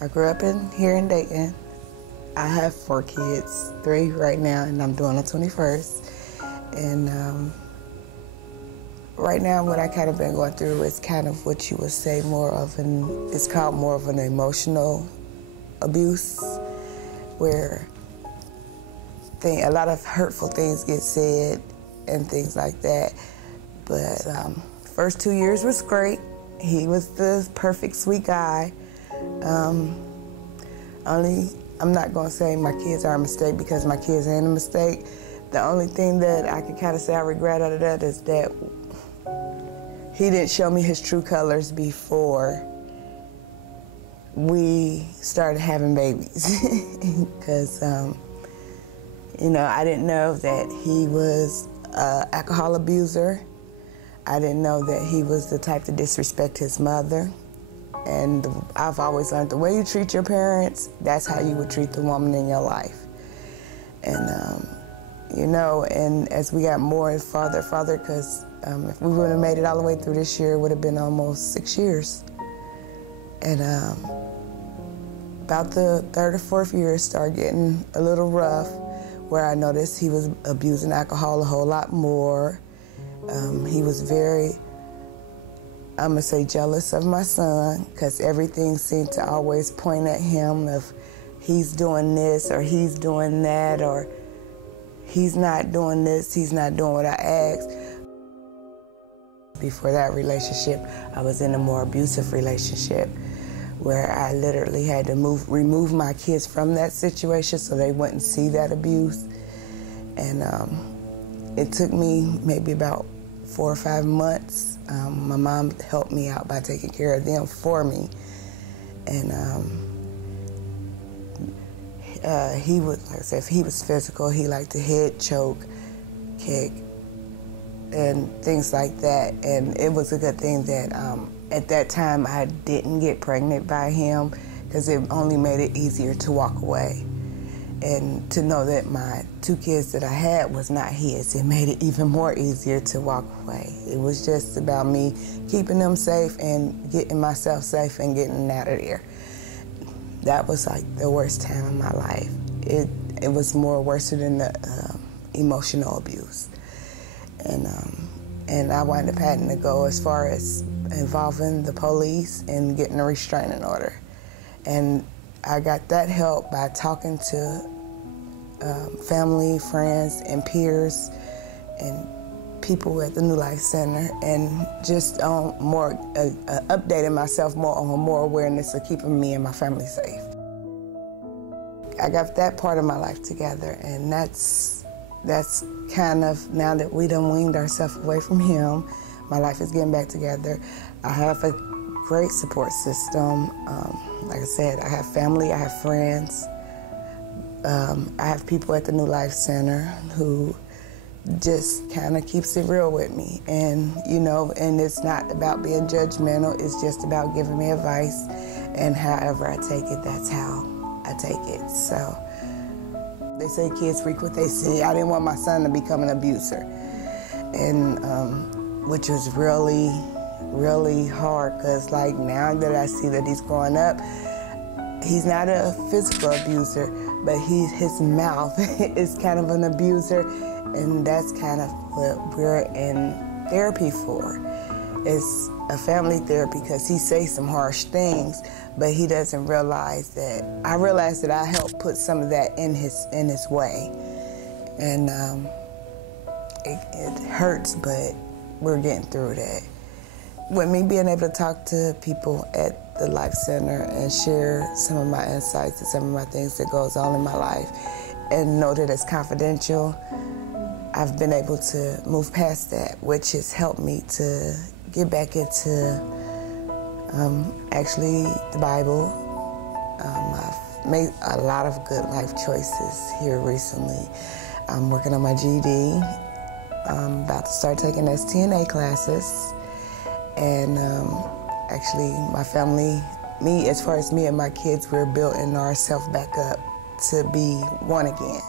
I grew up here in Dayton. I have 4 kids, 3 right now, and I'm doing the 21st. And right now what I kind of been going through is kind of what you would say it's called more of an emotional abuse, where a lot of hurtful things get said and things like that. But first 2 years was great. He was the perfect sweet guy. I'm not gonna say my kids are a mistake, because my kids ain't a mistake. The only thing that I can kind of say I regret out of that is that he didn't show me his true colors before we started having babies. Because, you know, I didn't know that he was an alcohol abuser. I didn't know that he was the type to disrespect his mother. And I've always learned the way you treat your parents, that's how you would treat the woman in your life. And, you know, and as we got more farther, because if we would have made it all the way through this year, it would have been almost 6 years. And about the 3rd or 4th year, it started getting a little rough, where I noticed he was abusing alcohol a whole lot more. He was very, I'm gonna say, jealous of my son, because everything seemed to always point at him if he's doing this or he's doing that, or he's not doing this, he's not doing what I asked. Before that relationship, I was in a more abusive relationship where I literally had to remove my kids from that situation so they wouldn't see that abuse. And it took me maybe about 4 or 5 months. My mom helped me out by taking care of them for me. And he was, like I said, he was physical. He liked to hit, choke, kick, and things like that. And it was a good thing that at that time I didn't get pregnant by him, because it only made it easier to walk away. And to know that my 2 kids that I had was not his, it made it even more easier to walk away. It was just about me keeping them safe and getting myself safe and getting out of there. That was like the worst time in my life. It was more worse than the emotional abuse. And I wound up having to go as far as involving the police and getting a restraining order. And I got that help by talking to family, friends, and peers, and people at the New Life Center, and just updating myself more on more awareness of keeping me and my family safe. I got that part of my life together, and that's kind of, now that we done weaned ourselves away from him, my life is getting back together. I have a great support system. Like I said, I have family, I have friends. I have people at the New Life Center who just kind of keeps it real with me. And, you know, and it's not about being judgmental, it's just about giving me advice. And however I take it, that's how I take it. So they say kids freak what they see. I didn't want my son to become an abuser. And which was really, really hard, because like now that I see that he's growing up, he's not a physical abuser, but his mouth is kind of an abuser, and that's kind of what we're in therapy for. It's a family therapy, because he says some harsh things, but he doesn't realize that. I realize that I helped put some of that in his way, and it hurts, but we're getting through that. With me being able to talk to people at the Life Center and share some of my insights and some of my things that goes on in my life, and know that it's confidential, I've been able to move past that, which has helped me to get back into actually the Bible. I've made a lot of good life choices here recently. I'm working on my GED. I'm about to start taking STNA classes. And actually, my family, as far as me and my kids, we're building ourselves back up to be one again.